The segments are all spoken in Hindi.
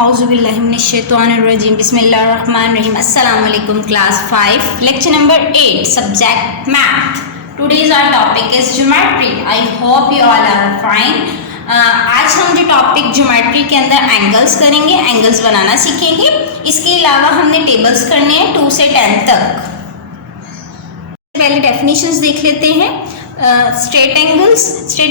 औज़ुबिल्लाहिमिनश्शैतानिर्रजीम बिस्मिल्लाहिर्रहमानिर्रहीम अस्सलाम वालेकुम class 5 lecture number 8 subject math. Today's our topic is geometry. I hope you all are fine. आज हम जो टॉपिक ज्योमेट्री के अंदर एंगल्स करेंगे, एंगल्स बनाना सीखेंगे। इसके अलावा हमने टेबल्स करने हैं 2 से 10 तक। पहले डेफिनेशंस देख लेते हैं। स्ट्रेट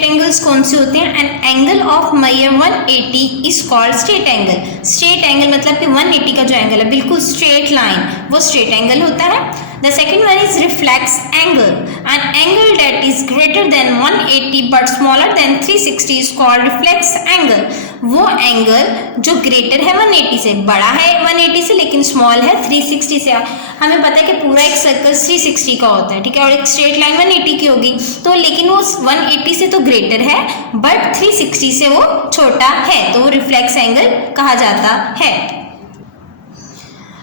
एंगल्स कौन से होते हैं? An angle of measure 180 is called straight angle. Straight angle मतलब कि 180 का जो एंगल है बिल्कुल स्ट्रेट लाइन, वो स्ट्रेट एंगल होता है। The second one is reflex angle. An angle that is greater than 180 but smaller than 360 is called reflex angle. वो एंगल जो ग्रेटर है 180 से, बड़ा है 180 से लेकिन स्मॉल है 360 से। हमें पता है कि पूरा एक सर्कल 360 का होता है, ठीक है, और एक स्ट्रेट लाइन 180 की होगी, तो लेकिन वो 180 से तो ग्रेटर है बट 360 से वो छोटा है, तो वो रिफ्लेक्स एंगल कहा जाता है।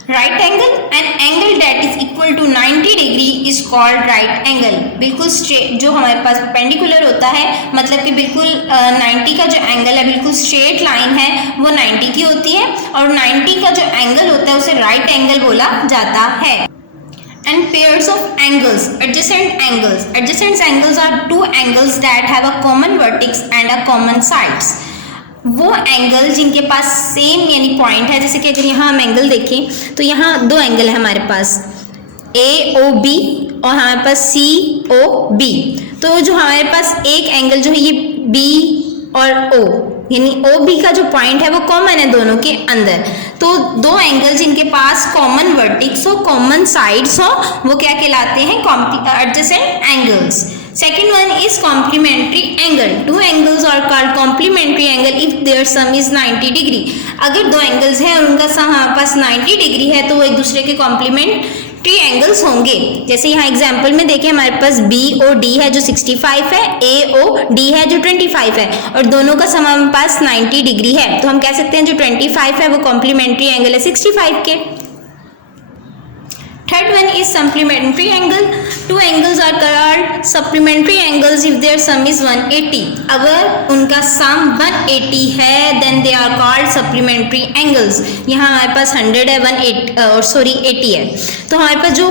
Right angle, an angle that is equal to 90 degree is called right angle. बिल्कुल स्ट्रेट जो हमारे पास परपेंडिकुलर होता है, मतलब कि बिल्कुल 90 का जो एंगल है, बिल्कुल स्ट्रेट लाइन है, वो 90 की होती है, और 90 का जो एंगल होता है उसे राइट एंगल बोला जाता है। And pairs of angles, adjacent angles. Adjacent angles are two angles that have a common vertex and a common sides. वो एंगल जिनके पास सेम यानी पॉइंट है, जैसे कि अगर यहाँ हम एंगल देखें तो यहाँ दो एंगल है हमारे पास, AOB और हमारे पास COB। तो जो हमारे पास एक एंगल जो है ये B और O यानी OB का जो पॉइंट है वो कॉमन है दोनों के अंदर। तो दो एंगल जिनके पास कॉमन वर्टिक्स हो, कॉमन साइड्स हो, वो क्या कहलाते हैं? Adjacent angles. Second one is complementary angle. Two angles are called complementary angle if their sum is 90 degree. अगर दो एंगल्स हैं और उनका सम हमारे पास 90 डिग्री है तो वो एक दूसरे के कॉम्प्लीमेंट्री एंगल्स होंगे। जैसे यहाँ एग्जाम्पल में देखें, हमारे पास BOD है जो 65 है, AOD है जो 25 है, और दोनों का सम हमारे पास 90 डिग्री है, तो हम कह सकते हैं जो 25 है वो कॉम्प्लीमेंट्री एंगल है 65 के। Third one is supplementary angle. Two angles are called supplementary angles if their sum is 180. अगर उनका सम 180 है then they are called supplementary angles. यहाँ हमारे पास 100 है, 80 है, तो हमारे पास जो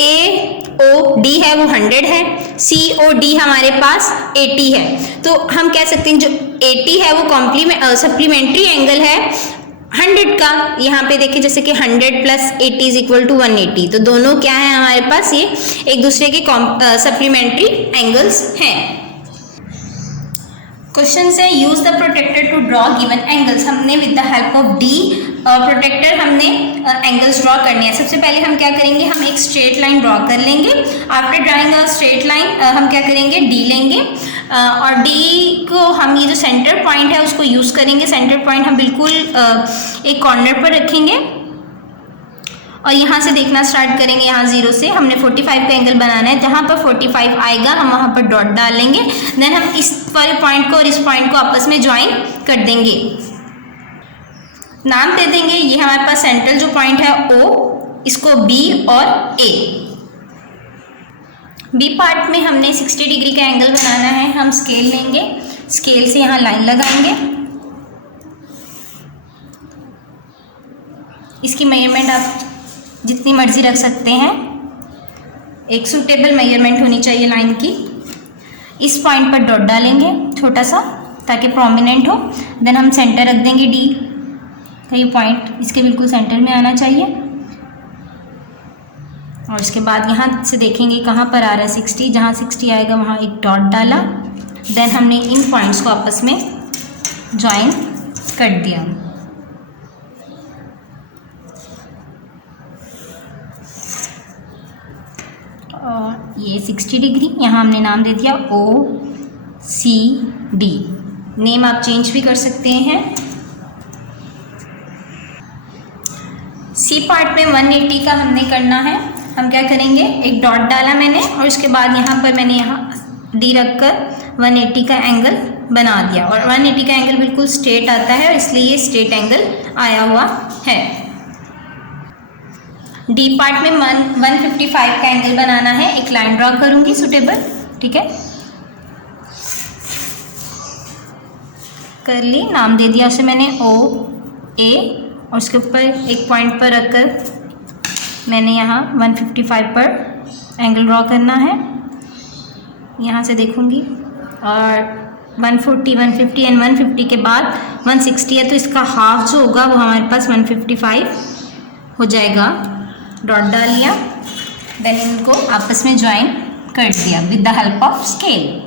AOD है वो 100 है, COD हमारे पास 80 है, तो हम कह सकते हैं जो 80 है वो सप्लीमेंट्री एंगल है 100 का। यहाँ पे देखिए जैसे कि 100 प्लस 80 इज इक्वल टू 180, तो दोनों क्या है हमारे पास? ये एक दूसरे के सप्लीमेंट्री एंगल्स हैं। क्वेश्चन है use the protractor to draw given angles. हमने with the help of the protractor हमने एंगल्स ड्रॉ करने हैं। सबसे पहले हम क्या करेंगे? हम एक स्ट्रेट लाइन ड्रॉ कर लेंगे। After drawing a straight line हम क्या करेंगे? डी लेंगे, और डी को हम ये जो सेंटर पॉइंट है उसको यूज़ करेंगे। सेंटर पॉइंट हम बिल्कुल एक कॉर्नर पर रखेंगे और यहाँ से देखना स्टार्ट करेंगे। यहाँ 0 से हमने 45 का एंगल बनाना है, जहाँ पर 45 आएगा हम वहाँ पर डॉट डालेंगे। देन हम इस वाले पॉइंट को और इस पॉइंट को आपस में ज्वाइन कर देंगे, नाम दे देंगे। ये हमारे पास सेंट्रल जो पॉइंट है O, इसको B और A। बी पार्ट में हमने 60 डिग्री का एंगल बनाना है। हम स्केल लेंगे, स्केल से यहाँ लाइन लगाएंगे। इसकी मेजरमेंट आप जितनी मर्जी रख सकते हैं, एक सूटेबल मेजरमेंट होनी चाहिए लाइन की। इस पॉइंट पर डॉट डालेंगे छोटा सा ताकि प्रोमिनेंट हो। देन हम सेंटर रख देंगे डी का, ये पॉइंट इसके बिल्कुल सेंटर में आना चाहिए, और उसके बाद यहाँ से देखेंगे कहाँ पर आ रहा है 60, जहाँ 60 आएगा वहाँ एक डॉट डाला। देन हमने इन पॉइंट्स को आपस में ज्वाइन कर दिया। और ये 60 डिग्री, यहाँ हमने नाम दे दिया OCD। नेम आप चेंज भी कर सकते हैं। सी पार्ट में 180 का हमने करना है। हम क्या करेंगे? एक डॉट डाला मैंने और उसके बाद यहाँ पर मैंने यहाँ डी रखकर 180 का एंगल बना दिया, और 180 का एंगल बिल्कुल स्ट्रेट आता है, इसलिए ये स्ट्रेट एंगल आया हुआ है। डी पार्ट में 155 का एंगल बनाना है। एक लाइन ड्रॉ करूँगी सूटेबल, ठीक है। कर ली, नाम दे दिया उसे मैंने ओ ए, और उसके ऊपर एक पॉइंट पर रखकर मैंने यहाँ 155 पर एंगल ड्रॉ करना है। यहाँ से देखूँगी और 140, 150 एंड 150 के बाद 160 है, तो इसका हाफ जो होगा वो हमारे पास 155 हो जाएगा। डॉट डाल लिया, देन इनको आपस में ज्वाइन कर दिया with the help of scale.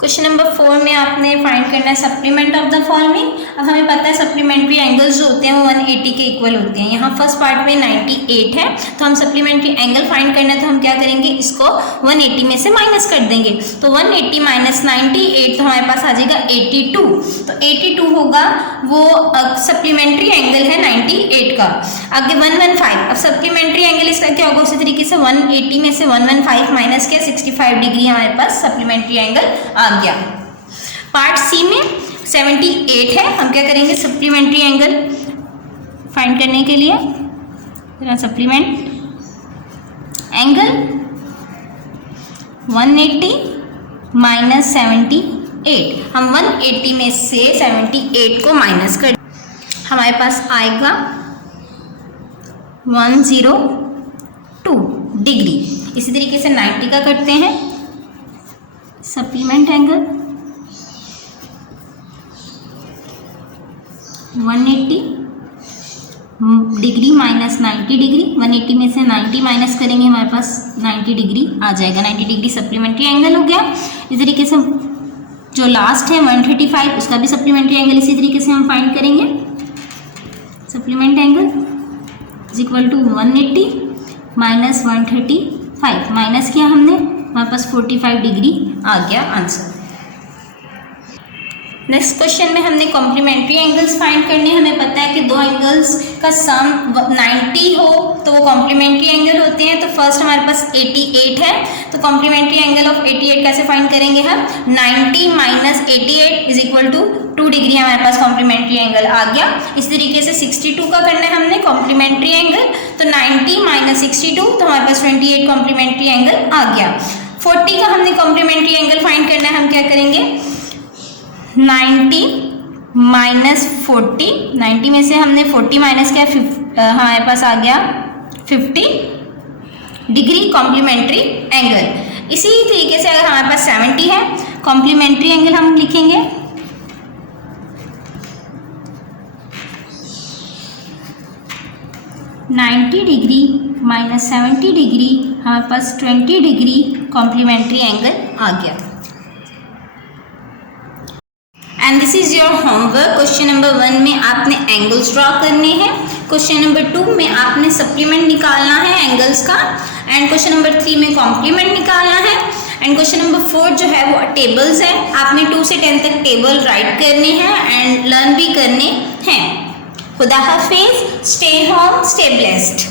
Question number 4 में आपने फाइंड करना है सप्लीमेंट ऑफ द फॉलोइंग। अब हमें पता है सप्लीमेंट्री एंगल्स जो होते हैं वो 180 के इक्वल होते हैं। यहाँ फर्स्ट पार्ट में 98 है, तो हम सप्लीमेंट्री एंगल फाइंड करना है, तो हम क्या करेंगे, इसको 180 में से माइनस कर देंगे। तो 180 माइनस 98, तो हमारे पास आ जाएगा 82। तो 82 होगा वो सप्लीमेंट्री एंगल है 98 का। आगे 115, अब सप्लीमेंट्री एंगल इसका क्या होगा, उसी तरीके से 180 में से 115 माइनस किया, 65 डिग्री हमारे पास सप्लीमेंट्री एंगल आ गया। पार्ट सी में 78 है, हम क्या करेंगे, सप्लीमेंट्री एंगल फाइंड करने के लिए सप्लीमेंट एंगल 180 माइनस 78, हम 180 में से 78 को माइनस कर, हमारे पास आएगा 102 डिग्री। इसी तरीके से 90 का करते हैं, supplement angle 180 degree minus 90 degree, 180 में से 90 माइनस करेंगे, हमारे पास 90 डिग्री आ जाएगा। 90 डिग्री सप्लीमेंट्री एंगल हो गया। इस तरीके से जो लास्ट है 135, उसका भी सप्लीमेंट्री एंगल इसी तरीके से हम फाइंड करेंगे। Supplement angle is equal to 180 minus 135, minus किया हमने, हमारे पास 45 डिग्री आ गया आंसर। नेक्स्ट क्वेश्चन में हमने कॉम्प्लीमेंट्री एंगल्स फाइंड करने। हमें पता है कि दो एंगल्स का सम 90 हो तो वो कॉम्प्लीमेंट्री एंगल होते हैं। तो फर्स्ट हमारे पास 88 है, तो कॉम्प्लीमेंट्री एंगल ऑफ 88 कैसे फाइंड करेंगे हम, 90 minus 88 is equal to 2 degree हमारे पास कॉम्प्लीमेंट्री एंगल आ गया। इस तरीके से 62 का करना है हमने कॉम्प्लीमेंट्री एंगल, तो 90 माइनस 62, तो हमारे पास 28 कॉम्प्लीमेंट्री एंगल आ गया। 40 का हमने कॉम्प्लीमेंट्री एंगल फाइंड करना है, हम क्या करेंगे, 90 माइनस 40, 90 में से हमने 40 माइनस किया, हमारे पास आ गया 50 डिग्री कॉम्प्लीमेंट्री एंगल। इसी तरीके से अगर हमारे पास 70 है, कॉम्प्लीमेंट्री एंगल हम लिखेंगे 90 डिग्री माइनस 70 डिग्री, हमारे पास 20 डिग्री कॉम्प्लीमेंट्री एंगल आ गया। And this is your homework. Question number 1 में आपने एंगल्स ड्रॉ करने हैं, क्वेश्चन नंबर 2 में आपने सप्लीमेंट निकालना है एंगल्स का, एंड क्वेश्चन नंबर 3 में कॉम्प्लीमेंट निकालना है, एंड क्वेश्चन नंबर 4 जो है वो टेबल्स है, आपने 2 से 10 तक टेबल राइट करने हैं एंड लर्न भी करने हैं। खुदा हाफिज, स्टे होम, स्टे ब्लेस्ड।